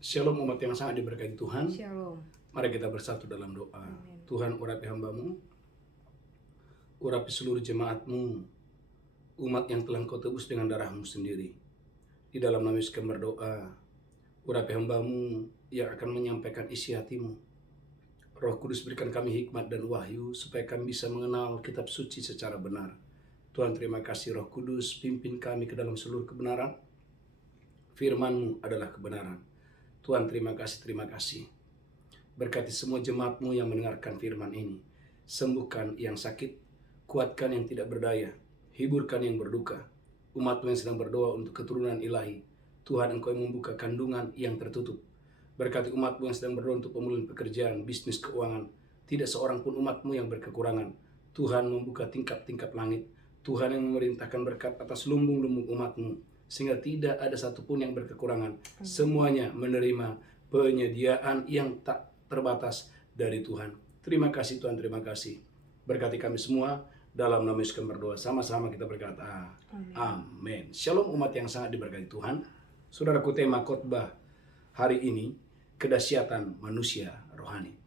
Shalom umat yang sangat diberkati Tuhan. Shalom. Mari kita bersatu dalam doa. Amin. Tuhan, urapi hamba-Mu, urapi seluruh jemaat-Mu, umat yang telah Engkau tebus dengan darah-Mu sendiri. Di dalam nama Yesus kami berdoa, urapi hamba-Mu yang akan menyampaikan isi hati-Mu. Roh Kudus berikan kami hikmat dan wahyu supaya kami bisa mengenal kitab suci secara benar. Tuhan, terima kasih Roh Kudus, pimpin kami ke dalam seluruh kebenaran. Firman-Mu adalah kebenaran. Tuhan, terima kasih. Berkati semua jemaat-Mu yang mendengarkan firman ini. Sembuhkan yang sakit, kuatkan yang tidak berdaya, hiburkan yang berduka. Umat-Mu yang sedang berdoa untuk keturunan ilahi. Tuhan, Engkau yang membuka kandungan yang tertutup. Berkati umat-Mu yang sedang berdoa untuk pemulihan pekerjaan, bisnis, keuangan. Tidak seorang pun umat-Mu yang berkekurangan. Tuhan membuka tingkap-tingkap langit. Tuhan yang memerintahkan berkat atas lumbung-lumbung umat-Mu. Sehingga tidak ada satupun yang berkekurangan. Semuanya menerima penyediaan yang tak terbatas dari Tuhan. Terima kasih Tuhan, terima kasih. Berkati kami semua, dalam nama Yesus kami berdoa. Sama-sama kita berkata, amin. Shalom umat yang sangat diberkati Tuhan. Saudaraku, tema khotbah hari ini, kedahsyatan manusia rohani.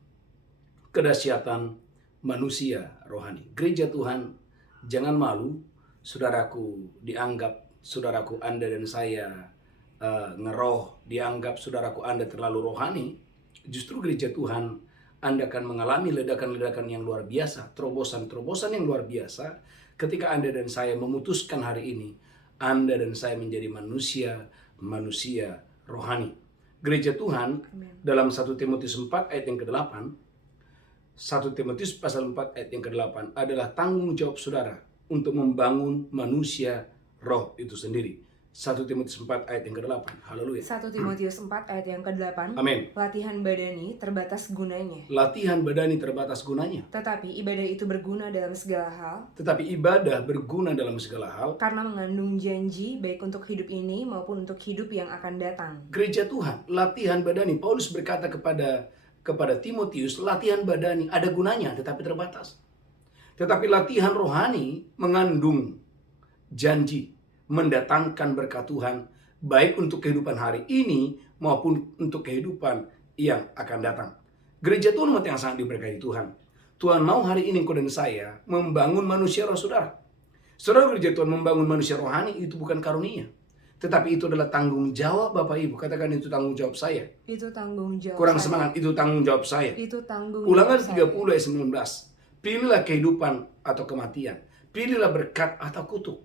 Kedahsyatan manusia rohani. Gereja Tuhan, jangan malu, saudaraku dianggap, saudaraku Anda dan saya ngeroh, dianggap saudaraku Anda terlalu rohani. Justru gereja Tuhan, Anda akan mengalami ledakan-ledakan yang luar biasa, terobosan-terobosan yang luar biasa ketika Anda dan saya memutuskan hari ini Anda dan saya menjadi manusia rohani. Gereja Tuhan, dalam 1 Timotius 4 ayat yang ke-8, 1 Timotius pasal 4 ayat yang ke-8 adalah tanggung jawab saudara untuk membangun manusia roh itu sendiri. 1 Timotius 4 ayat yang ke-8. Haleluya. 1 Timotius 4 ayat yang ke-8. Amin. Latihan badani terbatas gunanya. Latihan badani terbatas gunanya. Tetapi ibadah itu berguna dalam segala hal. Tetapi ibadah berguna dalam segala hal. Karena mengandung janji baik untuk hidup ini maupun untuk hidup yang akan datang. Gereja Tuhan, latihan badani. Paulus berkata kepada Timotius, latihan badani ada gunanya tetapi terbatas. Tetapi latihan rohani mengandung janji mendatangkan berkat Tuhan baik untuk kehidupan hari ini maupun untuk kehidupan yang akan datang. Gereja Tuhan umat yang sangat diberkati Tuhan. Tuhan mau hari ini engkau dan saya membangun manusia roh saudara. Saudara, gereja Tuhan membangun manusia rohani itu bukan karunia, tetapi itu adalah tanggung jawab Bapak Ibu. Katakan, itu tanggung jawab saya. Itu tanggung jawab Kurang saya. semangat, itu tanggung jawab saya. Itu tanggung Ulangan jawab 30 ayat 19. Pilihlah kehidupan atau kematian. Pilihlah berkat atau kutuk.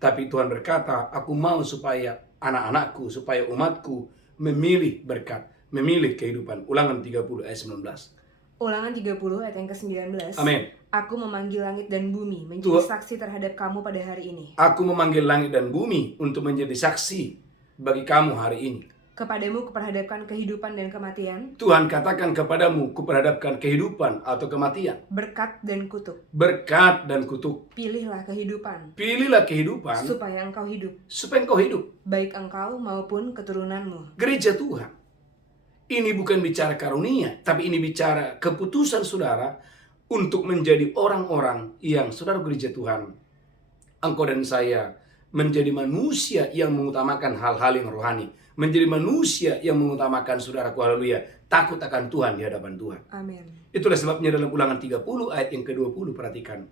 Tapi Tuhan berkata, aku mau supaya anak-anakku, supaya umatku memilih berkat, memilih kehidupan. Ulangan 30 ayat 19. Ulangan 30 ayat yang ke-19. Amin. Aku memanggil langit dan bumi menjadi saksi terhadap kamu pada hari ini. Aku memanggil langit dan bumi untuk menjadi saksi bagi kamu hari ini. Kepadamu kuperhadapkan kehidupan dan kematian. Tuhan katakan kepadamu, kuperhadapkan kehidupan atau kematian. Berkat dan kutuk. Berkat dan kutuk. Pilihlah kehidupan. Pilihlah kehidupan supaya engkau hidup. Supaya engkau hidup. Baik engkau maupun keturunanmu. Gereja Tuhan, ini bukan bicara karunia, tapi ini bicara keputusan saudara untuk menjadi orang-orang yang, saudara gereja Tuhan, engkau dan saya menjadi manusia yang mengutamakan hal-hal yang rohani. Menjadi manusia yang mengutamakan, saudaraku, haleluya, takut akan Tuhan di hadapan Tuhan. Amin. Itulah sebabnya dalam Ulangan 30 ayat yang ke-20, perhatikan.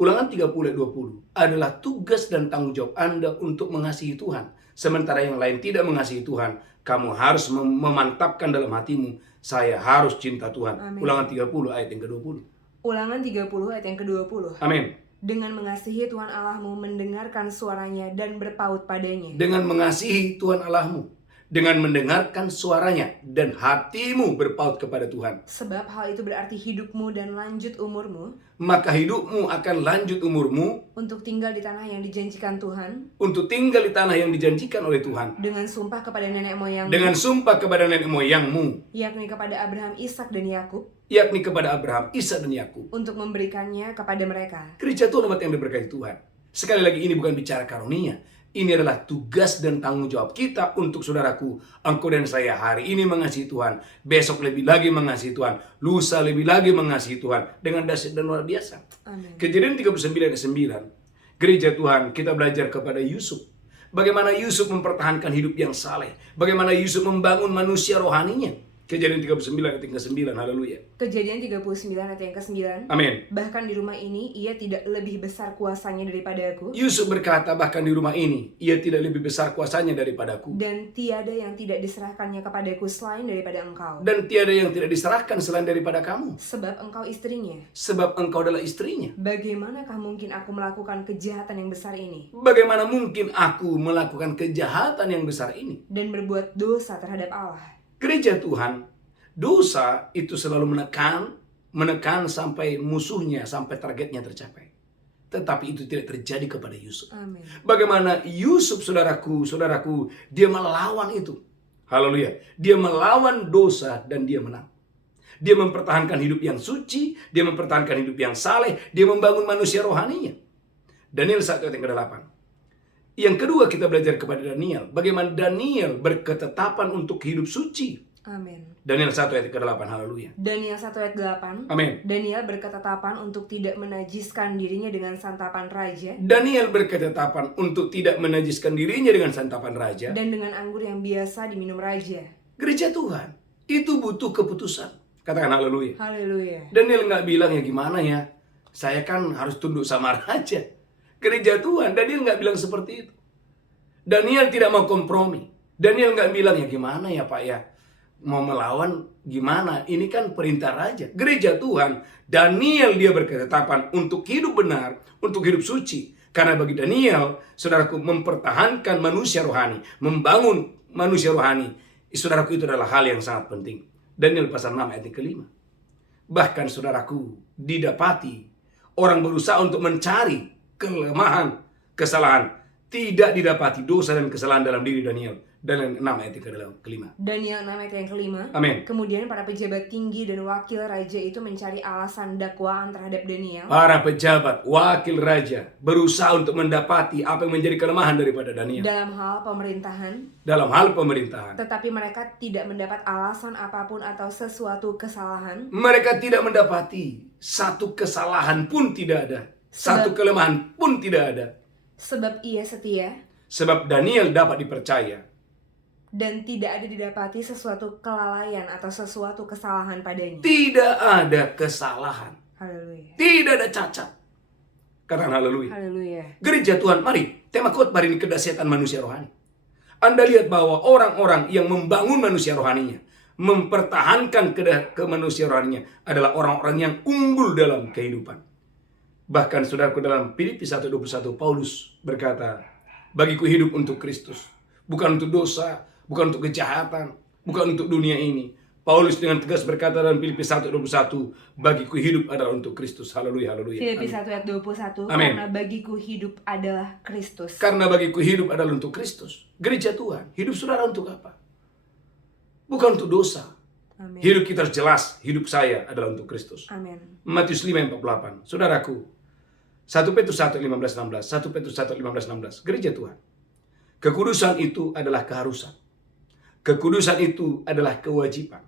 Ulangan 30 ayat 20 adalah tugas dan tanggung jawab Anda untuk mengasihi Tuhan. Sementara yang lain tidak mengasihi Tuhan, kamu harus memantapkan dalam hatimu, saya harus cinta Tuhan. Amin. Ulangan 30 ayat yang ke-20. Ulangan 30 ayat yang ke-20. Amin. Dengan mengasihi Tuhan Allahmu, mendengarkan suaranya dan berpaut padanya. Dengan mengasihi Tuhan Allahmu, dengan mendengarkan suaranya, dan hatimu berpaut kepada Tuhan. Sebab hal itu berarti hidupmu dan lanjut umurmu. Maka hidupmu akan lanjut umurmu. Untuk tinggal di tanah yang dijanjikan Tuhan. Untuk tinggal di tanah yang dijanjikan oleh Tuhan. Dengan sumpah kepada nenek moyangmu. Dengan sumpah kepada nenek moyangmu. Yakni kepada Abraham, Ishak dan Yakub. Yakni kepada Abraham, Ishak dan Yakub. Untuk memberikannya kepada mereka. Gereja Tuhan umat yang diberkati Tuhan. Sekali lagi, ini bukan bicara karunia. Ini adalah tugas dan tanggung jawab kita untuk, saudaraku, engkau dan saya hari ini mengasihi Tuhan, besok lebih lagi mengasihi Tuhan, lusa lebih lagi mengasihi Tuhan dengan dahsyat dan luar biasa. Amin. Kejadian 39 ayat 9, gereja Tuhan, kita belajar kepada Yusuf. Bagaimana Yusuf mempertahankan hidup yang saleh. Bagaimana Yusuf membangun manusia rohaninya. Kejadian 39 ayat yang ke-9. Haleluya. Kejadian 39 ayat yang ke-9. Amin. Bahkan di rumah ini ia tidak lebih besar kuasanya daripada aku. Yusuf berkata, bahkan di rumah ini ia tidak lebih besar kuasanya daripadaku. Dan tiada yang tidak diserahkannya kepadaku selain daripada engkau. Dan tiada yang tidak diserahkan selain daripada kamu. Sebab engkau istrinya. Sebab engkau adalah istrinya. Bagaimanakah mungkin aku melakukan kejahatan yang besar ini? Bagaimana mungkin aku melakukan kejahatan yang besar ini? Dan berbuat dosa terhadap Allah. Gereja Tuhan, dosa itu selalu menekan sampai musuhnya, sampai targetnya tercapai. Tetapi itu tidak terjadi kepada Yusuf. Amin. Bagaimana Yusuf, saudaraku, dia melawan itu. Haleluya. Dia melawan dosa dan dia menang. Dia mempertahankan hidup yang suci, dia mempertahankan hidup yang saleh, dia membangun manusia rohaninya. Daniel 1 ayat yang ke-8. Yang kedua kita belajar kepada Daniel. Bagaimana Daniel berketetapan untuk hidup suci. Amin. Daniel 1 ayat ke-8. Haleluya. Daniel 1 ayat 8. Amin. Daniel berketetapan untuk tidak menajiskan dirinya dengan santapan raja. Daniel berketetapan untuk tidak menajiskan dirinya dengan santapan raja. Dan dengan anggur yang biasa diminum raja. Gereja Tuhan, itu butuh keputusan. Katakan haleluya. Haleluya. Daniel nggak bilang ya gimana ya. Saya kan harus tunduk sama raja. Gereja Tuhan, Daniel nggak bilang seperti itu. Daniel tidak mau kompromi. Daniel nggak bilang ya gimana ya Pak ya. Mau melawan gimana? Ini kan perintah raja. Gereja Tuhan, Daniel dia berketetapan untuk hidup benar, untuk hidup suci. Karena bagi Daniel, saudaraku, mempertahankan manusia rohani, membangun manusia rohani, saudaraku, itu adalah hal yang sangat penting. Daniel pasal 6 ayat ke-5. Bahkan saudaraku, didapati orang berusaha untuk mencari kelemahan, kesalahan. Tidak didapati dosa dan kesalahan dalam diri Daniel. Daniel 6 ayat ke-5. Daniel 6 ayat yang ke-5. Amin. Kemudian para pejabat tinggi dan wakil raja itu mencari alasan dakwaan terhadap Daniel. Para pejabat, wakil raja berusaha untuk mendapati apa yang menjadi kelemahan daripada Daniel. Dalam hal pemerintahan. Dalam hal pemerintahan. Tetapi mereka tidak mendapat alasan apapun atau sesuatu kesalahan. Mereka tidak mendapati satu kesalahan pun tidak ada. Satu kelemahan pun tidak ada. Sebab ia setia. Sebab Daniel dapat dipercaya. Dan tidak ada didapati sesuatu kelalaian atau sesuatu kesalahan padanya. Tidak ada kesalahan. Haleluya. Tidak ada cacat. Katakan haleluya. Haleluya. Gereja Tuhan, mari. Tema khotbah ini kedahsyatan manusia rohani. Anda lihat bahwa orang-orang yang membangun manusia rohaninya, mempertahankan kemanusia rohaninya adalah orang-orang yang unggul dalam kehidupan. Bahkan saudaraku, dalam Filipi 1:21 Paulus berkata, bagiku hidup untuk Kristus, bukan untuk dosa, bukan untuk kejahatan, bukan untuk dunia ini. Paulus dengan tegas berkata dalam Filipi 1:21, bagiku hidup adalah untuk Kristus. Haleluya, haleluya. Filipi 1 ayat 21. Amin. Karena bagiku hidup adalah Kristus. Karena bagiku hidup adalah untuk Kristus. Gereja Tuhan, hidup saudara untuk apa? Bukan untuk dosa. Amin. Hidup kita jelas, hidup saya adalah untuk Kristus. Amin. Matius 5:48. Saudaraku, 1 Petrus 1:15-16, 1 Petrus 1:15-16. Gereja Tuhan, kekudusan itu adalah keharusan. Kekudusan itu adalah kewajiban.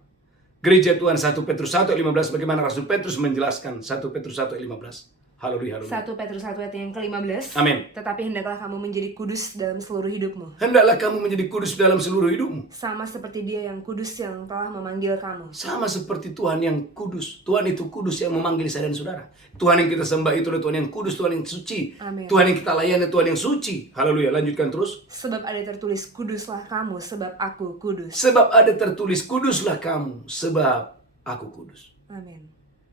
Gereja Tuhan, 1 Petrus 1:15, bagaimana Rasul Petrus menjelaskan 1 Petrus 1:15. Haleluya, haleluya. 1 Petrus 1 ayat yang ke-15. Amin. Tetapi hendaklah kamu menjadi kudus dalam seluruh hidupmu. Hendaklah kamu menjadi kudus dalam seluruh hidupmu. Sama seperti Dia yang kudus yang telah memanggil kamu. Sama seperti Tuhan yang kudus. Tuhan itu kudus yang memanggil saya dan saudara. Tuhan yang kita sembah itu adalah Tuhan yang kudus, Tuhan yang suci. Amin. Tuhan yang kita layani, Tuhan yang suci. Haleluya, lanjutkan terus. Sebab ada tertulis, kuduslah kamu sebab aku kudus. Sebab ada tertulis, kuduslah kamu sebab aku kudus. Amin.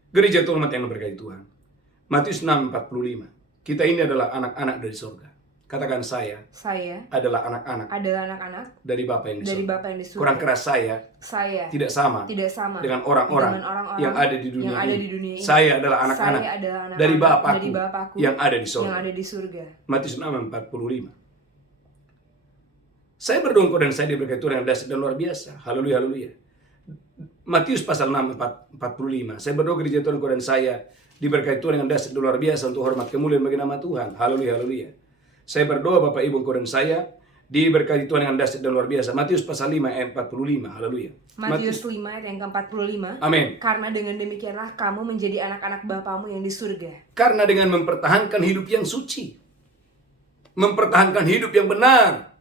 Gereja Tuhan yang berkati Tuhan. Matius 6:45. Kita ini adalah anak-anak dari surga. Katakan saya adalah anak-anak dari Bapa yang di surga. Kurang keras, saya tidak sama dengan orang-orang yang ada di dunia ini. Saya adalah anak-anak dari Bapakku yang ada di surga. Matius 6:45. Saya berdoa dan saya diberkati Tuhan yang dahsyat dan luar biasa. Haleluya, haleluya. Matius pasal 6:45. Saya berdoa gereja Tuhan dan saya diberkati Tuhan dengan dahsyat dan luar biasa untuk hormat kemuliaan bagi nama Tuhan. Haleluya, haleluya. Saya berdoa Bapak Ibu dan saya diberkati Tuhan dengan dahsyat dan luar biasa. Matius pasal 5 ayat 45. Haleluya. Matius 5 ayat yang ke-45. Amin. Karena dengan demikianlah kamu menjadi anak-anak Bapamu yang di surga. Karena dengan mempertahankan hidup yang suci, mempertahankan hidup yang benar.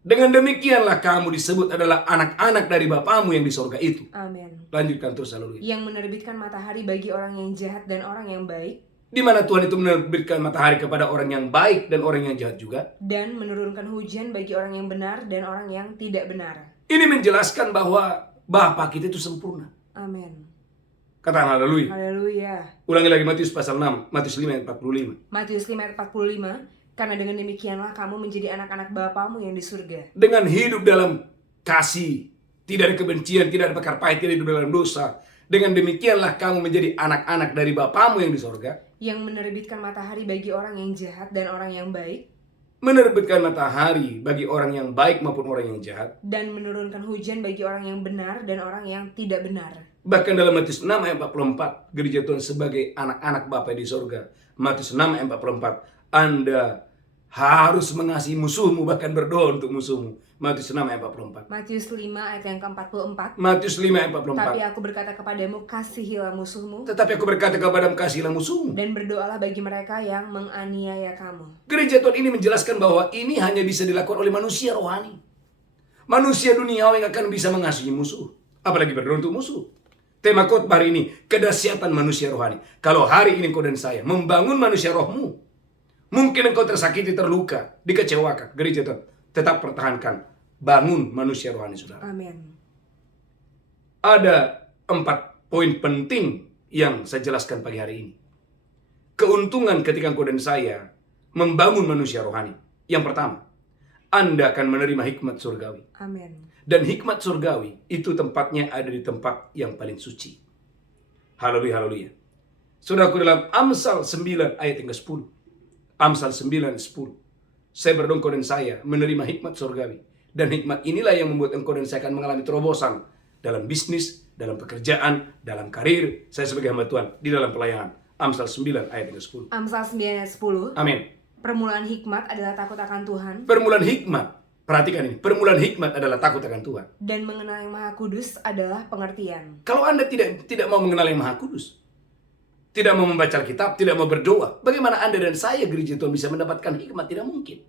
Dengan demikianlah kamu disebut adalah anak-anak dari Bapamu yang di sorga itu. Amin. Lanjutkan terus, haleluya. Yang menerbitkan matahari bagi orang yang jahat dan orang yang baik, Di mana Tuhan itu menerbitkan matahari kepada orang yang baik dan orang yang jahat juga. dan menurunkan hujan bagi orang yang benar dan orang yang tidak benar. Ini menjelaskan bahwa Bapa kita itu sempurna. Amin. Katakan haleluya. Haleluya. Ulangi lagi Matius pasal 6, Matius 5 ayat 45. Matius 5 ayat 45, karena dengan demikianlah kamu menjadi anak-anak Bapamu yang di surga. Dengan hidup dalam kasih, tidak ada kebencian, tidak ada perkara pahit, tidak hidup dalam dosa. Dengan demikianlah kamu menjadi anak-anak dari Bapamu yang di sorga. Yang menerbitkan matahari bagi orang yang jahat dan orang yang baik, Menerbitkan matahari bagi orang yang baik maupun orang yang jahat. dan menurunkan hujan bagi orang yang benar dan orang yang tidak benar. Bahkan dalam Matius 6 ayat 44, gereja Tuhan sebagai anak-anak Bapa di sorga. Matius 6 ayat 44, Anda harus mengasihi musuhmu, bahkan berdoa untuk musuhmu. Matius 6 ayat 44. Matius 5 ayat yang ke-44, Matius 5 ayat tapi 44. aku berkata kepadamu, kasihilah musuhmu, Tetapi aku berkata kepadamu, kasihilah musuhmu. dan berdoalah bagi mereka yang menganiaya kamu. Gereja Tuhan ini menjelaskan bahwa ini hanya bisa dilakukan oleh manusia rohani. Manusia duniawi yang akan bisa mengasihi musuh, apalagi berdoa untuk musuh. Tema khotbah hari ini, kedahsyatan manusia rohani. Kalau hari ini kau dan saya membangun manusia rohmu, mungkin engkau tersakiti, terluka, dikecewakan. Gereja Tuhan, tetap pertahankan, bangun manusia rohani, saudara. Amin. Ada 4 poin penting yang saya jelaskan pagi hari ini. Keuntungan ketika engkau dan saya membangun manusia rohani. Yang pertama, Anda akan menerima hikmat surgawi. Amin. Dan hikmat surgawi itu tempatnya ada di tempat yang paling suci. Haleluya, haleluya. Saudaraku, dalam Amsal 9 ayat yang ke-10. Amsal 9 ayat 10. Saya berdoa engkau dan saya menerima hikmat surgawi. Dan hikmat inilah yang membuat engkau dan saya akan mengalami terobosan dalam bisnis, dalam pekerjaan, dalam karir. Saya sebagai hamba Tuhan di dalam pelayanan. Amsal 9 ayat yang ke-10. Amsal 9 ayat 10, Amin. permulaan hikmat adalah takut akan Tuhan, Permulaan hikmat. Perhatikan ini. Permulaan hikmat adalah takut akan Tuhan. dan mengenal yang Maha Kudus adalah pengertian. Kalau Anda tidak mau mengenal yang Maha Kudus, tidak mau membaca Alkitab, tidak mau berdoa, bagaimana Anda dan saya gereja Tuhan bisa mendapatkan hikmat? Tidak mungkin.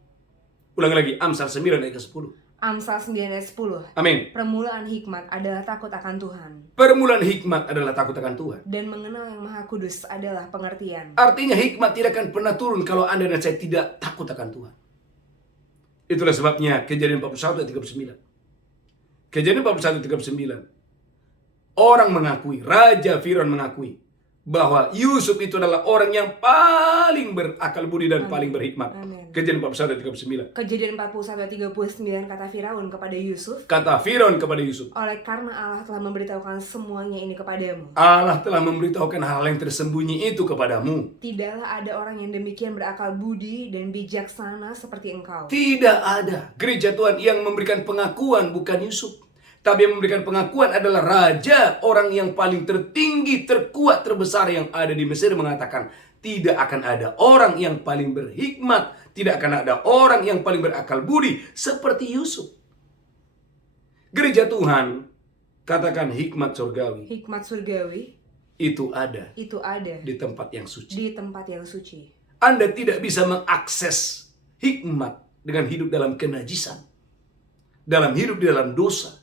Ulangi lagi, Amsal 9 ayat ke-10. Amsal 9 ayat 10, Amin. permulaan hikmat adalah takut akan Tuhan, Permulaan hikmat adalah takut akan Tuhan. dan mengenal yang Maha Kudus adalah pengertian. Artinya hikmat tidak akan pernah turun kalau Anda dan saya tidak takut akan Tuhan. Itulah sebabnya Kejadian 41 ayat 39. Kejadian 41 ayat 39. Orang mengakui, Raja Firaun mengakui bahwa Yusuf itu adalah orang yang paling berakal budi dan paling berhikmat. Amin. Kejadian 41 ayat 39. Kejadian 41 ayat 39 kata Firaun kepada Yusuf, Kata Firaun kepada Yusuf, oleh karena Allah telah memberitahukan semuanya ini kepadamu, Allah telah memberitahukan hal yang tersembunyi itu kepadamu. tidaklah ada orang yang demikian berakal budi dan bijaksana seperti engkau. Tidak ada. Gereja Tuhan yang memberikan pengakuan bukan Yusuf. Tapi yang memberikan pengakuan adalah raja, orang yang paling tertinggi, terkuat, terbesar yang ada di Mesir mengatakan, tidak akan ada orang yang paling berhikmat, tidak akan ada orang yang paling berakal budi seperti Yusuf. Gereja Tuhan, katakan hikmat surgawi, Hikmat surgawi itu ada itu ada di tempat yang suci. di tempat yang suci. Anda tidak bisa mengakses hikmat dengan hidup dalam kenajisan, dalam hidup di dalam dosa,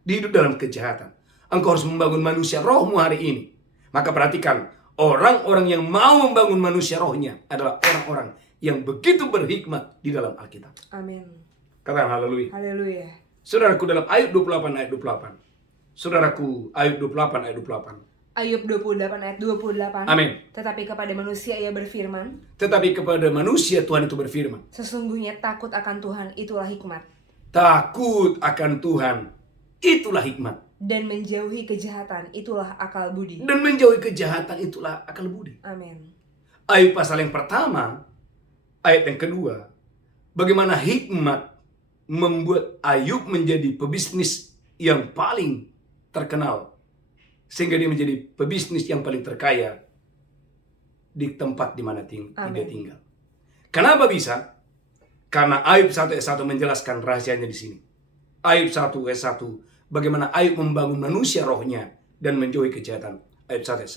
hidup dalam kejahatan. Engkau harus membangun manusia rohmu hari ini. Maka perhatikan, orang-orang yang mau membangun manusia rohnya adalah orang-orang yang begitu berhikmat di dalam Alkitab. Amin. Katakan haleluya. Haleluya. Saudaraku, dalam Ayub 28 ayat 28. Saudaraku, Ayub 28 ayat 28. Ayub 28 ayat 28. Amin. Tetapi kepada manusia ia berfirman, Tetapi kepada manusia Tuhan itu berfirman, sesungguhnya takut akan Tuhan itulah hikmat, takut akan Tuhan, itulah hikmat. dan menjauhi kejahatan itulah akal budi. Dan menjauhi kejahatan itulah akal budi. Amin. Ayub pasal yang pertama, ayat yang kedua, bagaimana hikmat membuat Ayub menjadi pebisnis yang paling terkenal, sehingga dia menjadi pebisnis yang paling terkaya di tempat di mana dia tinggal. Kenapa bisa? Karena Ayub 1 ayat 1 menjelaskan rahasianya di sini. Ayub 1 ayat 1, bagaimana Ayub membangun manusia rohnya dan menjauhi kejahatan. Ayub 1 ayat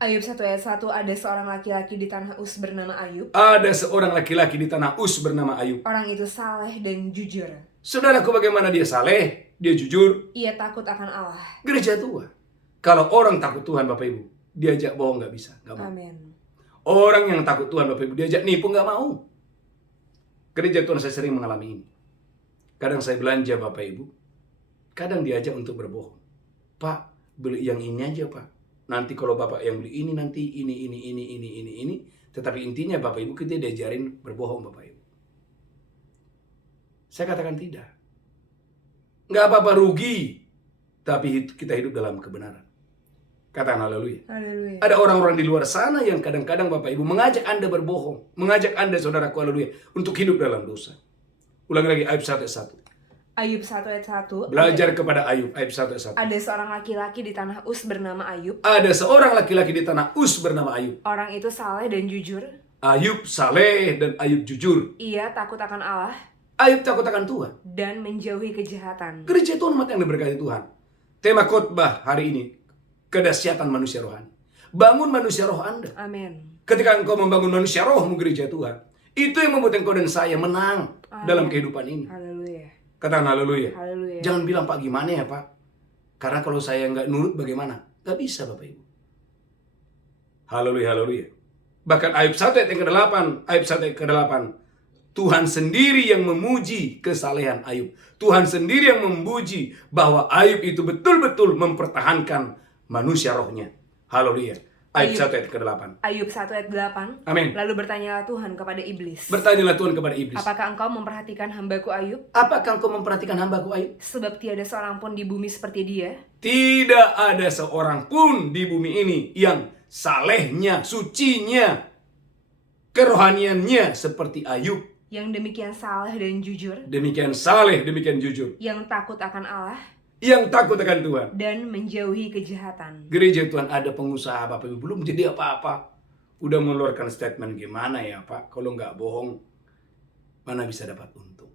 1. Ayub 1 ayat 1, ada seorang laki-laki di tanah Uz bernama Ayub. Ada seorang laki-laki di tanah Uz bernama Ayub. Orang itu saleh dan jujur. Saudaraku, bagaimana dia saleh, dia jujur, Ia takut akan Allah. gereja Tuhan. Kalau orang takut Tuhan Bapak Ibu, diajak bohong nggak bisa, nggak mau. Amin. Orang yang takut Tuhan Bapak Ibu, diajak nipu nggak mau. Gereja Tuhan saya sering mengalami ini. Kadang saya belanja Bapak Ibu, kadang diajak untuk berbohong. Pak, beli yang ini aja Pak. Nanti kalau Bapak yang beli ini, nanti ini. Tetapi intinya Bapak Ibu, kita diajarin berbohong Bapak Ibu. Saya katakan tidak. Nggak apa-apa rugi, tapi kita hidup dalam kebenaran. Katakan haleluya. Haleluya. Ada orang-orang di luar sana yang kadang-kadang Bapak Ibu mengajak Anda berbohong. Mengajak Anda saudaraku haleluya untuk hidup dalam dosa. Ulangi lagi Ayub 1 ayat 1. Ayub 1 ayat 1. Belajar kepada Ayub 1 ayat 1. Ada seorang laki-laki di tanah Uz bernama Ayub. Ada seorang laki-laki di tanah Uz bernama Ayub. Orang itu saleh dan jujur. Ayub saleh dan Ayub jujur. Ia takut akan Allah Ayub takut akan Tuhan. dan menjauhi kejahatan. Gereja Tuhan umat yang diberkati Tuhan. Tema khotbah hari ini, kedahsyatan manusia rohani. Bangun manusia roh Anda. Amin. Ketika engkau membangun manusia rohmu gereja Tuhan, itu yang membuat engkau dan saya menang dalam kehidupan ini. Haleluya. Katakan haleluya. Haleluya. Jangan bilang Pak gimana ya Pak? Karena kalau saya nggak nurut bagaimana? Nggak bisa Bapak Ibu. Haleluya, haleluya. Bahkan Ayub 1 ayat yang ke-8, Ayub 1 ayat ke-8, Tuhan sendiri yang memuji kesalehan Ayub. Tuhan sendiri yang memuji bahwa Ayub itu betul-betul mempertahankan manusia rohnya. Haleluya. Ayub 1 ayat ke-8. Ayub 1 ayat 8. Amin. Lalu bertanyalah Tuhan kepada iblis. Bertanyalah Tuhan kepada iblis. Apakah engkau memperhatikan hambaku Ayub? Apakah engkau memperhatikan hambaku Ayub? Sebab tiada seorang pun di bumi seperti dia. Tidak ada seorang pun di bumi ini yang salehnya, sucinya, kerohaniannya seperti Ayub. Yang demikian saleh dan jujur. Demikian saleh, demikian jujur. Yang takut akan Allah Yang takut akan Tuhan. dan menjauhi kejahatan. Gereja Tuhan ada pengusaha Bapak Ibu belum jadi apa-apa. Udah mengeluarkan statement gimana ya Pak? Kalau nggak bohong, mana bisa dapat untung?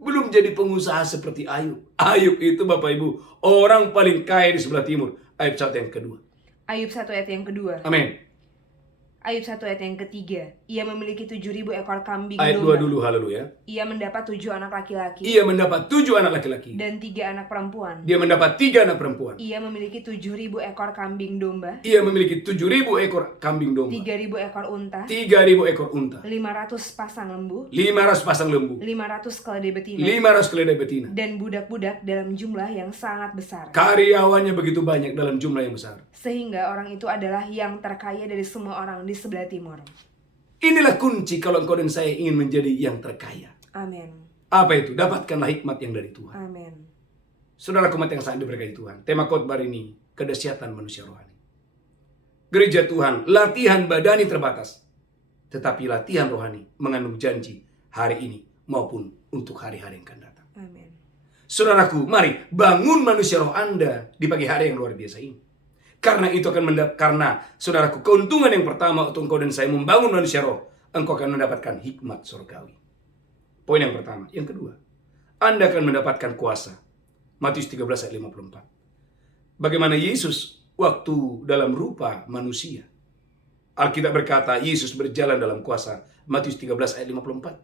Belum jadi pengusaha seperti Ayub. Ayub itu Bapak Ibu, orang paling kaya di sebelah timur. Ayub 1 yang kedua. Ayub 1 ayat yang kedua. Amin. Ayub 1 ayat yang ketiga. Ia memiliki 7.000 ekor kambing Ayat 2 domba. dulu, haleluya. Ia mendapat 7 anak laki-laki Ia mendapat 7 anak laki-laki. dan 3 anak perempuan. Dia mendapat 3 anak perempuan. Ia memiliki 7.000 ekor kambing domba, Ia memiliki 7.000 ekor kambing domba. 3.000 ekor unta, 3.000 ekor unta. 500 pasang lembu, 500 pasang lembu. 500 keledai betina, 500 keledai betina. dan budak-budak dalam jumlah yang sangat besar. Karyawannya begitu banyak dalam jumlah yang besar. Sehingga orang itu adalah yang terkaya dari semua orang di sebelah timur. Inilah kunci kalau engkau dan saya ingin menjadi yang terkaya. Amin. Apa itu? Dapatkanlah hikmat yang dari Tuhan. Amin. Saudara umat yang sangat diberkati Tuhan. Tema khotbah ini, kedahsyatan manusia rohani. Gereja Tuhan, latihan badani terbatas. Tetapi latihan rohani mengandung janji hari ini maupun untuk hari-hari yang akan datang. Amin. Saudaraku, mari bangun manusia roh Anda di pagi hari yang luar biasa ini. Karena itu akan karena saudaraku, keuntungan yang pertama untuk engkau dan saya membangun manusia roh, engkau akan mendapatkan hikmat surgawi. Poin yang pertama. Yang kedua, Anda akan mendapatkan kuasa. Matius 13 ayat 54. Bagaimana Yesus waktu dalam rupa manusia. Alkitab berkata Yesus berjalan dalam kuasa. Matius 13 ayat 54.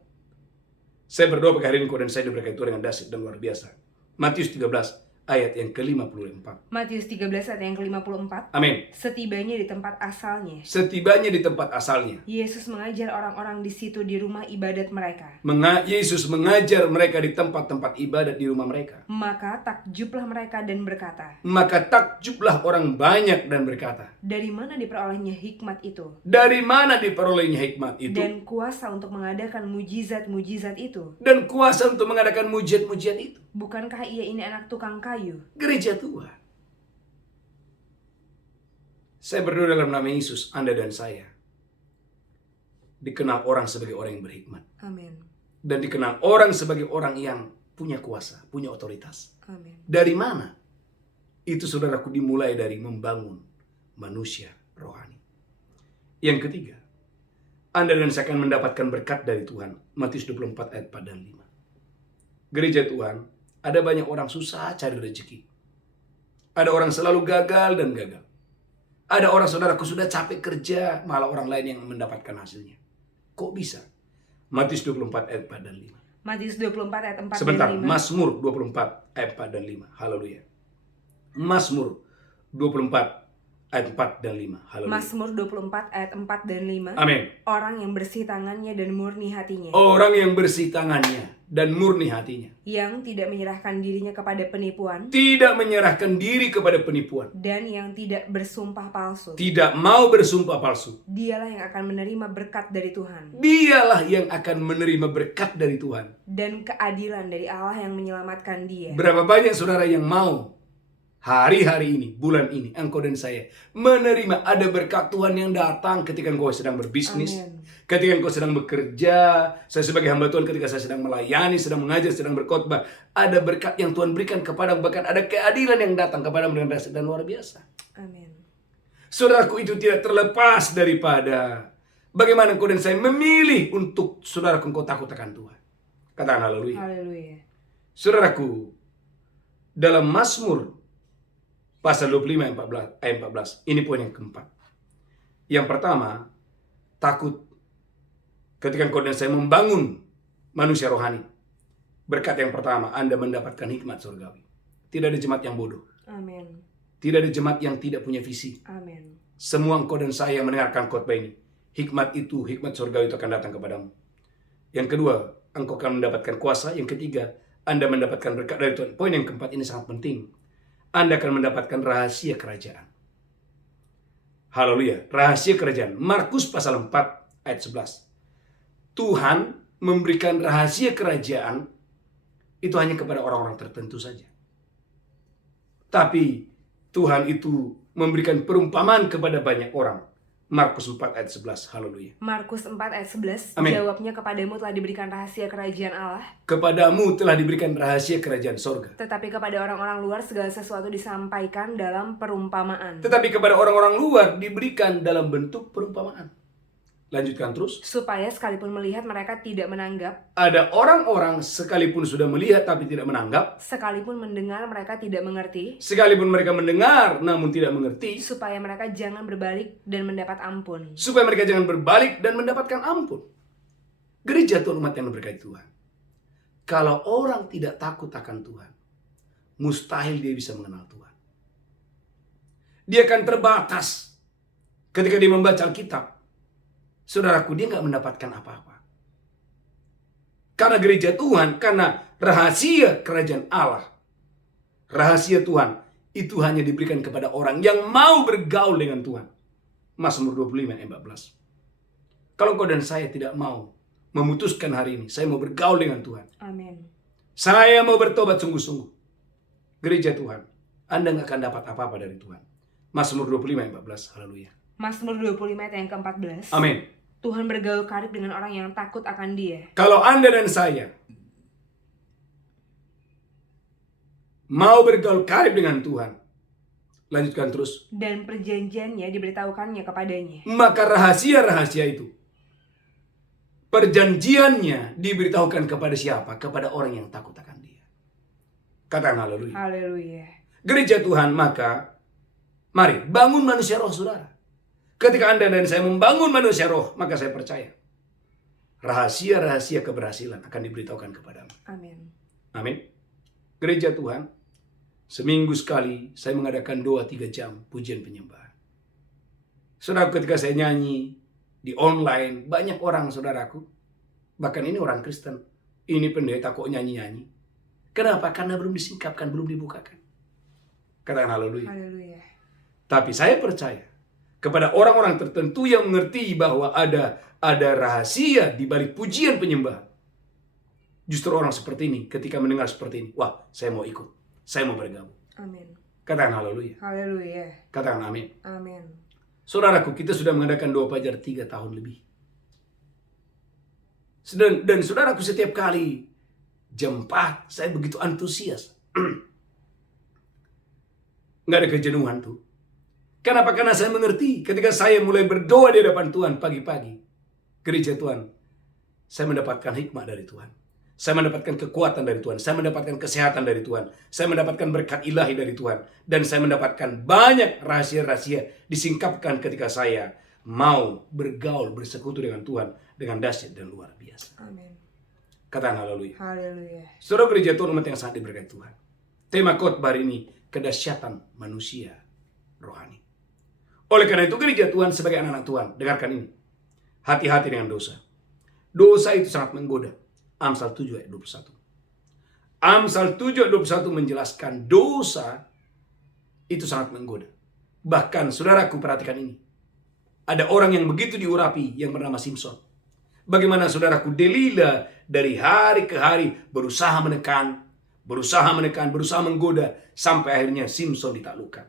Saya berdoa pagi hari ini engkau dan saya diberkati Tuhan dengan dahsyat dan luar biasa. Matius 13 ayat yang ke-54. Matius 13 ayat yang ke-54. Amin. Setibanya di tempat asalnya, Setibanya di tempat asalnya, Yesus mengajar orang-orang di situ di rumah ibadat mereka. Yesus mengajar mereka di tempat-tempat ibadat di rumah mereka. Maka takjublah mereka dan berkata, Maka takjublah orang banyak dan berkata, dari mana diperolehnya hikmat itu? dari mana diperolehnya hikmat itu? Dan kuasa untuk mengadakan mujizat-mujizat itu? Dan kuasa untuk mengadakan mujizat-mujizat itu. Bukankah ia ini anak tukang kayu? Gereja Tuhan. Saya berdoa dalam nama Yesus, Anda dan saya dikenal orang sebagai orang yang berhikmat. Amin. Dan dikenal orang sebagai orang yang punya kuasa, punya otoritas. Amin. Dari mana? Itu saudaraku dimulai dari membangun manusia rohani. Yang ketiga, Anda dan saya akan mendapatkan berkat dari Tuhan. Matius 24 ayat 4 dan 5. Gereja Tuhan, ada banyak orang susah cari rezeki. Ada orang selalu gagal dan gagal. Ada orang saudaraku sudah capek kerja, malah orang lain yang mendapatkan hasilnya. Kok bisa? Matius 24 ayat 4 dan 5. Matius 24 ayat 4 Sebentar, dan 5. Mazmur 24 ayat 4 dan 5. Haleluya. Mazmur 24 ayat 4 dan 5. Haleluya. Mazmur 24 ayat 4 dan 5. Amin. Orang yang bersih tangannya dan murni hatinya, Orang yang bersih tangannya dan murni hatinya, yang tidak menyerahkan dirinya kepada penipuan, tidak menyerahkan diri kepada penipuan, dan yang tidak bersumpah palsu, tidak mau bersumpah palsu. dialah yang akan menerima berkat dari Tuhan Dialah yang akan menerima berkat dari Tuhan. dan keadilan dari Allah yang menyelamatkan dia. Berapa banyak saudara yang mau hari-hari ini, bulan ini, engkau dan saya menerima ada berkat Tuhan yang datang ketika engkau sedang berbisnis, Amin. ketika engkau sedang bekerja. Saya sebagai hamba Tuhan ketika saya sedang melayani, sedang mengajar, sedang berkhotbah, ada berkat yang Tuhan berikan kepada, bahkan ada keadilan yang datang kepada mereka dan luar biasa. Amin. Saudaraku, itu tidak terlepas daripada bagaimana engkau dan saya memilih untuk saudaraku engkau takut akan Tuhan. Katakan haleluya. Haleluya. Saudaraku, dalam Mazmur pasal 25 ayat 14, ini poin yang keempat. Yang pertama, takut. Ketika engkau dan saya membangun manusia rohani, berkat yang pertama, Anda mendapatkan hikmat surgawi. Tidak ada jemaat yang bodoh. Amin. Tidak ada jemaat yang tidak punya visi. Amin. Semua engkau dan saya yang mendengarkan khotbah ini, hikmat itu, hikmat surgawi itu akan datang kepadamu. Yang kedua, engkau akan mendapatkan kuasa. Yang ketiga, Anda mendapatkan berkat dari Tuhan. Poin yang keempat ini sangat penting. Anda akan mendapatkan rahasia kerajaan. Haleluya. Rahasia kerajaan. Markus pasal 4 ayat 11. Tuhan memberikan rahasia kerajaan itu hanya kepada orang-orang tertentu saja. Tapi Tuhan itu memberikan perumpamaan kepada banyak orang. Markus 4 ayat 11. Haleluya. Markus 4 ayat 11. Amin. Jawabnya, kepadamu telah diberikan rahasia kerajaan Allah, Kepadamu telah diberikan rahasia kerajaan sorga. tetapi kepada orang-orang luar segala sesuatu disampaikan dalam perumpamaan, Tetapi kepada orang-orang luar diberikan dalam bentuk perumpamaan. Lanjutkan terus. supaya sekalipun melihat mereka tidak menanggap, Ada orang-orang sekalipun sudah melihat tapi tidak menanggap. sekalipun mendengar mereka tidak mengerti, Sekalipun mereka mendengar namun tidak mengerti. supaya mereka jangan berbalik dan mendapat ampun. Supaya mereka jangan berbalik dan mendapatkan ampun. Gereja Tuhan, umat yang berkati Tuhan. Kalau orang tidak takut akan Tuhan, mustahil dia bisa mengenal Tuhan. Dia akan terbatas ketika dia membaca Alkitab. Saudaraku, dia nggak mendapatkan apa-apa. Karena gereja Tuhan, karena rahasia kerajaan Allah, rahasia Tuhan, itu hanya diberikan kepada orang yang mau bergaul dengan Tuhan. Mazmur 25 ayat 14. Kalau engkau dan saya tidak mau memutuskan hari ini, saya mau bergaul dengan Tuhan, Amin. saya mau bertobat sungguh-sungguh, gereja Tuhan, Anda nggak akan dapat apa-apa dari Tuhan. Mazmur 25 ayat 14. Haleluya. Mazmur 25 ayat yang ke-14. Amin. Tuhan bergaul karib dengan orang yang takut akan Dia. Kalau Anda dan saya mau bergaul karib dengan Tuhan, lanjutkan terus, Dan perjanjiannya diberitahukannya kepadanya. maka rahasia-rahasia itu, perjanjiannya diberitahukan kepada siapa? Kepada orang yang takut akan Dia. Katakan haleluya. Haleluya. Gereja Tuhan, maka mari bangun manusia roh, saudara. Ketika Anda dan saya membangun manusia roh, maka saya percaya rahasia-rahasia keberhasilan akan diberitahukan kepadamu. Amin. Amin. Gereja Tuhan, seminggu sekali saya mengadakan 2-3 jam pujian penyembahan. Saudara, ketika saya nyanyi di online, banyak orang saudaraku, bahkan ini orang Kristen, ini pendeta kok nyanyi-nyanyi. Kenapa? Karena belum disingkapkan, belum dibukakan. Katakan haleluya. Haleluya. Tapi saya percaya kepada orang-orang tertentu yang mengerti bahwa ada rahasia di balik pujian penyembahan. Justru orang seperti ini ketika mendengar seperti ini, wah, saya mau ikut, saya mau bergabung. Amin. Katakan haleluya. Haleluya. Katakan amin. Amin. Saudaraku, kita sudah mengadakan 2 fajar 3 tahun lebih. Dan saudaraku, setiap kali jam 4 saya begitu antusias. Nggak ada kejenuhan tuh. Kenapa? Karena saya mengerti ketika saya mulai berdoa di hadapan Tuhan pagi-pagi, gereja Tuhan, saya mendapatkan hikmat dari Tuhan. Saya mendapatkan kekuatan dari Tuhan. Saya mendapatkan kesehatan dari Tuhan. Saya mendapatkan berkat ilahi dari Tuhan. Dan saya mendapatkan banyak rahasia-rahasia disingkapkan ketika saya mau bergaul, bersekutu dengan Tuhan dengan dahsyat dan luar biasa. Amin. Katakan haleluya. Haleluya. Saudara gereja Tuhan, umat yang sangat diberkati Tuhan. Tema khotbah hari ini, kedahsyatan manusia rohani. Oleh karena itu gereja Tuhan sebagai anak-anak Tuhan, dengarkan ini. Hati-hati dengan dosa. Dosa itu sangat menggoda. Amsal 7 ayat 21. Amsal 7 ayat 21 menjelaskan dosa itu sangat menggoda. Bahkan saudaraku perhatikan ini. Ada orang yang begitu diurapi yang bernama Simson. Bagaimana saudaraku Delila dari hari ke hari berusaha menekan, berusaha menggoda sampai akhirnya Simson ditaklukkan.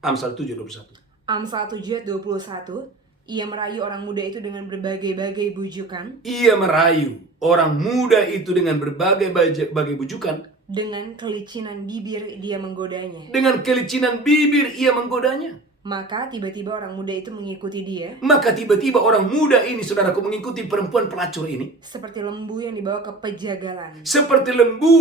Amsal 7 ayat 21. Amsal 7 ayat 21. Ia merayu orang muda itu dengan berbagai-bagai bujukan. Ia merayu orang muda itu dengan berbagai bujukan. Dengan kelicinan bibir dia menggodanya. Dengan kelicinan bibir ia menggodanya. Maka tiba-tiba orang muda itu mengikuti dia. Maka tiba-tiba orang muda ini, saudaraku, mengikuti perempuan pelacur ini. Seperti lembu yang dibawa ke pejagalan. Seperti lembu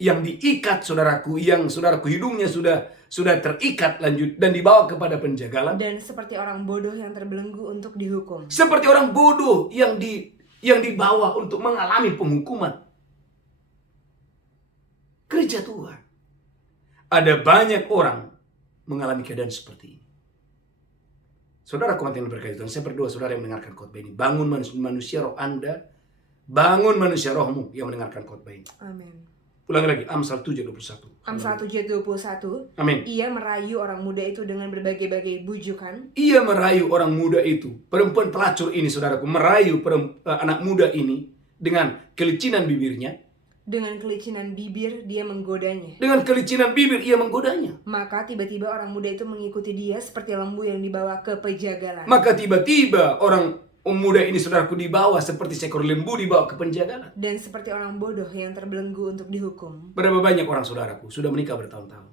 yang diikat, saudaraku, yang saudaraku hidungnya sudah terikat lanjut dan dibawa kepada penjagalan. Dan seperti orang bodoh yang terbelenggu untuk dihukum. Seperti orang bodoh yang dibawa untuk mengalami penghukuman. Gereja Tuhan, ada banyak orang mengalami keadaan seperti ini. Saudara komandan berkait Tuhan, saya berdoa saudara yang mendengarkan khotbah ini, bangun manusia roh Anda, bangun manusia rohmu yang mendengarkan khotbah ini. Amin. Ulang lagi, Amsal 7 ayat 21. Amsal 7 ayat 21. Amin. Ia merayu orang muda itu dengan berbagai-bagai bujukan. Ia merayu orang muda itu, perempuan pelacur ini, saudaraku, merayu anak muda ini dengan kelicinan bibirnya. Dengan kelicinan bibir dia menggodanya. Dengan kelicinan bibir ia menggodanya. Maka tiba-tiba orang muda itu mengikuti dia seperti lembu yang dibawa ke pejagalan. Maka tiba-tiba orang muda ini, saudaraku, dibawa seperti seekor lembu dibawa ke penjagalan. Dan seperti orang bodoh yang terbelenggu untuk dihukum. Berapa banyak orang saudaraku sudah menikah bertahun-tahun,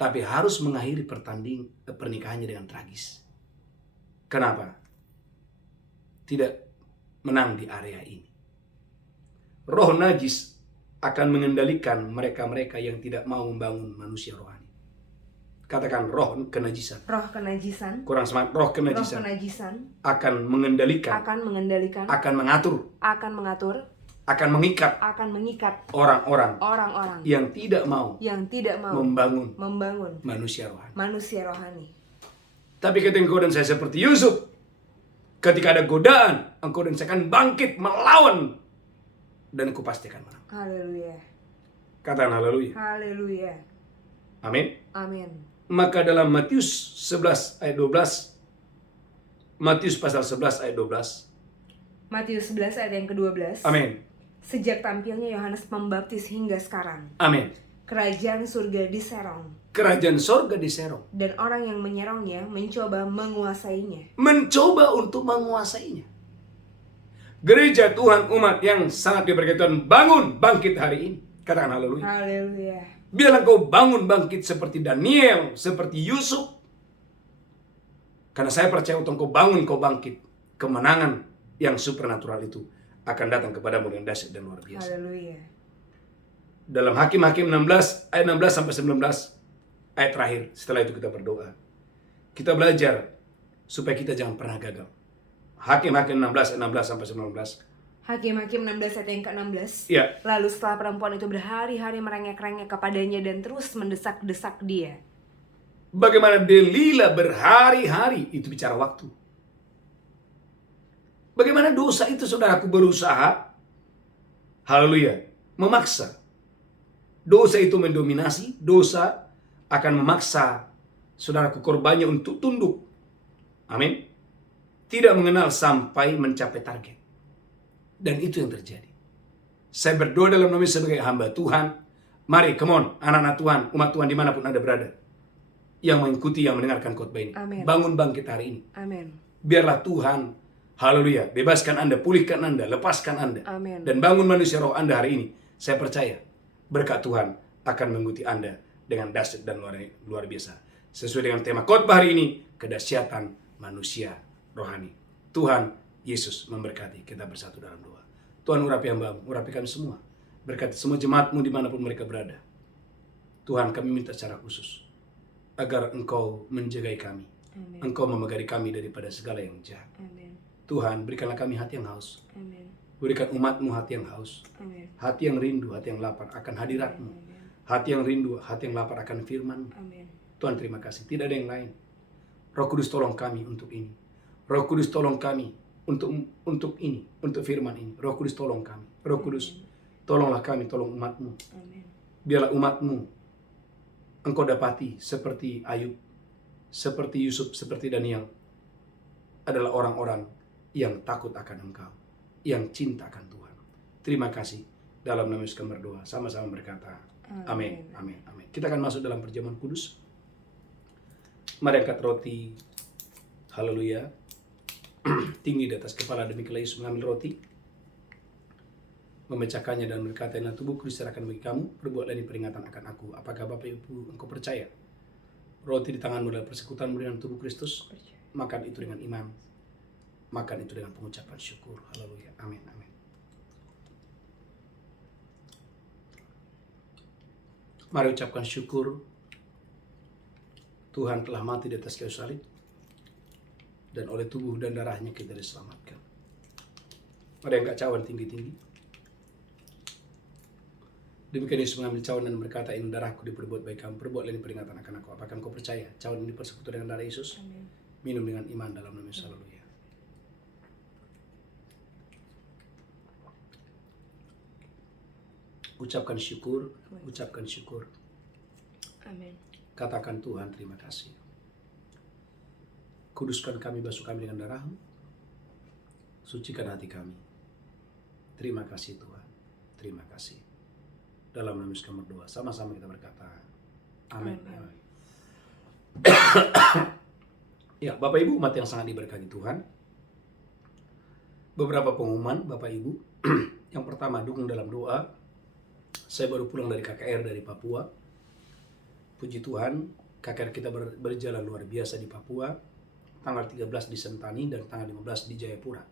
tapi harus mengakhiri pernikahannya dengan tragis. Kenapa? Tidak menang di area ini. Roh najis akan mengendalikan mereka-mereka yang tidak mau membangun manusia rohani. Katakan roh kenajisan. Roh kenajisan. Kurang semangat. Roh kenajisan. Roh kenajisan akan mengendalikan. Akan mengendalikan. Akan mengatur. Akan mengatur. Akan mengikat. Akan mengikat. Orang-orang. Orang-orang. Yang tidak mau. Yang tidak mau. Membangun. Manusia rohani. Manusia rohani. Tapi ketika engkau dan saya seperti Yusuf, ketika ada godaan, engkau dan saya akan bangkit melawan. Dan aku pasti akan menang. Haleluya. Katakan haleluya. Haleluya. Amin. Amin. Maka dalam Matius 11 ayat 12, Matius pasal 11 ayat 12. Matius 11 ayat yang ke-12. Amin. Sejak tampilnya Yohanes Pembaptis hingga sekarang. Amin. Kerajaan surga diserong. Kerajaan surga diserong. Dan orang yang menyerongnya mencoba menguasainya. Mencoba untuk menguasainya. Gereja Tuhan, umat yang sangat diberkati Tuhan, bangun bangkit hari ini. Katakan haleluya. Haleluya. Biarlah kau bangun bangkit seperti Daniel, seperti Yusuf. Karena saya percaya untuk kau bangun, kau bangkit. Kemenangan yang supernatural itu akan datang kepadamu dengan dahsyat dan luar biasa. Haleluya. Dalam Hakim-Hakim 16 ayat 16 sampai 19 ayat terakhir, setelah itu kita berdoa. Kita belajar supaya kita jangan pernah gagal. Hakim-Hakim 16 ayat 16 sampai 19. Hakim-Hakim 16 ayat yang ke-16. Ya. Lalu setelah perempuan itu berhari-hari merengek-rengek kepadanya dan terus mendesak-desak dia. Bagaimana Delila berhari-hari, itu bicara waktu. Bagaimana dosa itu, saudaraku, berusaha, haleluya, memaksa. Dosa itu mendominasi, dosa akan memaksa saudaraku korbannya untuk tunduk. Amin. Tidak mengenal sampai mencapai target. Dan itu yang terjadi. Saya berdoa dalam nama sebagai hamba Tuhan. Mari, come on, anak-anak Tuhan, umat Tuhan dimanapun Anda berada, yang mengikuti, yang mendengarkan khotbah ini. Amin. Bangun bangkit hari ini. Amin. Biarlah Tuhan, haleluya, bebaskan Anda, pulihkan Anda, lepaskan Anda. Amin. Dan bangun manusia roh Anda hari ini. Saya percaya berkat Tuhan akan mengikuti Anda dengan dahsyat dan luar biasa. Sesuai dengan tema khotbah hari ini, kedahsyatan manusia rohani. Tuhan Yesus memberkati. Kita bersatu dalam doa. Tuhan urapi hamba-Mu, urapi kami semua. Berkati semua jemaat-Mu dimanapun mereka berada. Tuhan, kami minta secara khusus agar Engkau menjagai kami. Amin. Engkau memagari kami daripada segala yang jahat. Amin. Tuhan, berikanlah kami hati yang haus. Amin. Berikan umat-Mu hati yang haus. Amin. Hati yang rindu, hati yang lapar akan hadirat-Mu. Amin. Hati yang rindu, hati yang lapar akan firman-Mu. Amin. Tuhan, terima kasih. Tidak ada yang lain. Roh Kudus tolong kami untuk ini. Roh Kudus tolong kami untuk ini, untuk firman ini. Roh Kudus tolong kami. Roh Kudus, tolonglah kami, tolong umat-Mu. Amin. Biarlah umat-Mu Engkau dapati seperti Ayub, seperti Yusuf, seperti Daniel. Adalah orang-orang yang takut akan Engkau, yang cinta akan Tuhan. Terima kasih. Dalam nama Yesus kami berdoa, sama-sama berkata, amin, amin, amin. Kita akan masuk dalam perjamuan kudus. Mari angkat roti, haleluya, tinggi di atas kepala. Demikianlah Yesus mengambil roti, memecahkannya dan berkata, inilah tubuhku diserahkan bagi kamu, perbuatlah ini peringatan akan aku. Apakah Bapak Ibu engkau percaya? Roti di tanganmu adalah persekutuanmu dengan tubuh Kristus. Makan itu dengan iman, makan itu dengan pengucapan syukur. Haleluya, amin, amin. Mari ucapkan syukur. Tuhan telah mati di atas kayu salib, dan oleh tubuh dan darahnya kita diselamatkan. Mari angkat cawan tinggi-tinggi. Demikian Yesus mengambil cawan dan berkata, ini darahku diperbuat bagi kamu, perbuatlah ini peringatan akan aku. Apakah engkau percaya? Cawan ini persekutu dengan darah Yesus. Amin. Minum dengan iman dalam nama Yesus. Haleluya. Ucapkan syukur, ucapkan syukur. Amin. Katakan, Tuhan terima kasih. Kuduskan kami, basuh kami dengan darah-Mu. Sucikan hati kami. Terima kasih Tuhan. Terima kasih. Dalam nama Yesus kami berdoa. Sama-sama kita berkata, amin. Amin. Ya, Bapak Ibu umat yang sangat diberkati Tuhan. Beberapa pengumuman Bapak Ibu. Yang pertama, dukung dalam doa. Saya baru pulang dari KKR dari Papua. Puji Tuhan, KKR kita berjalan luar biasa di Papua. Tanggal 13 di Sentani dan tanggal 15 di Jayapura.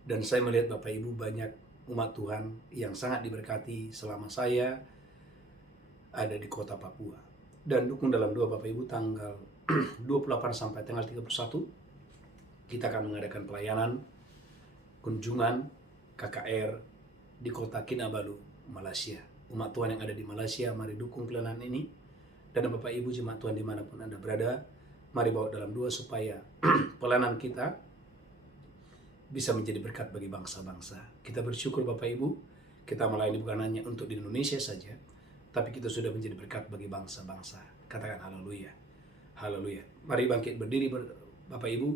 Dan saya melihat Bapak Ibu banyak umat Tuhan yang sangat diberkati selama saya ada di kota Papua. Dan dukung dalam doa Bapak Ibu tanggal 28 sampai tanggal 31 kita akan mengadakan pelayanan kunjungan KKR di kota Kinabalu, Malaysia. Umat Tuhan yang ada di Malaysia, mari dukung pelayanan ini. Dan Bapak Ibu jemaat Tuhan dimanapun Anda berada, mari bawa dalam doa supaya pelayanan kita bisa menjadi berkat bagi bangsa-bangsa. Kita bersyukur Bapak Ibu, kita melayani bukan hanya untuk di Indonesia saja, tapi kita sudah menjadi berkat bagi bangsa-bangsa. Katakan haleluya. Haleluya. Mari bangkit berdiri Bapak Ibu,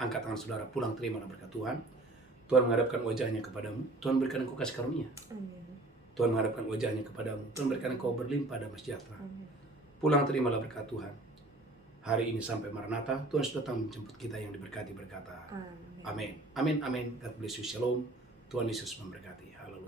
angkat tangan saudara, pulang terima berkat Tuhan. Tuhan menghadapkan wajahnya kepadamu, Tuhan berikan engkau kasih karunia. Amin. Tuhan menghadapkan wajahnya kepadamu, Tuhan berikan engkau berlimpah dan sejahtera. Amin. Pulang terimalah berkat Tuhan. Hari ini sampai Maranatha, Tuhan sudah datang menjemput kita yang diberkati berkata. Amin. Amin. Amin, amin. God bless you. Shalom. Tuhan Yesus memberkati. Haleluya.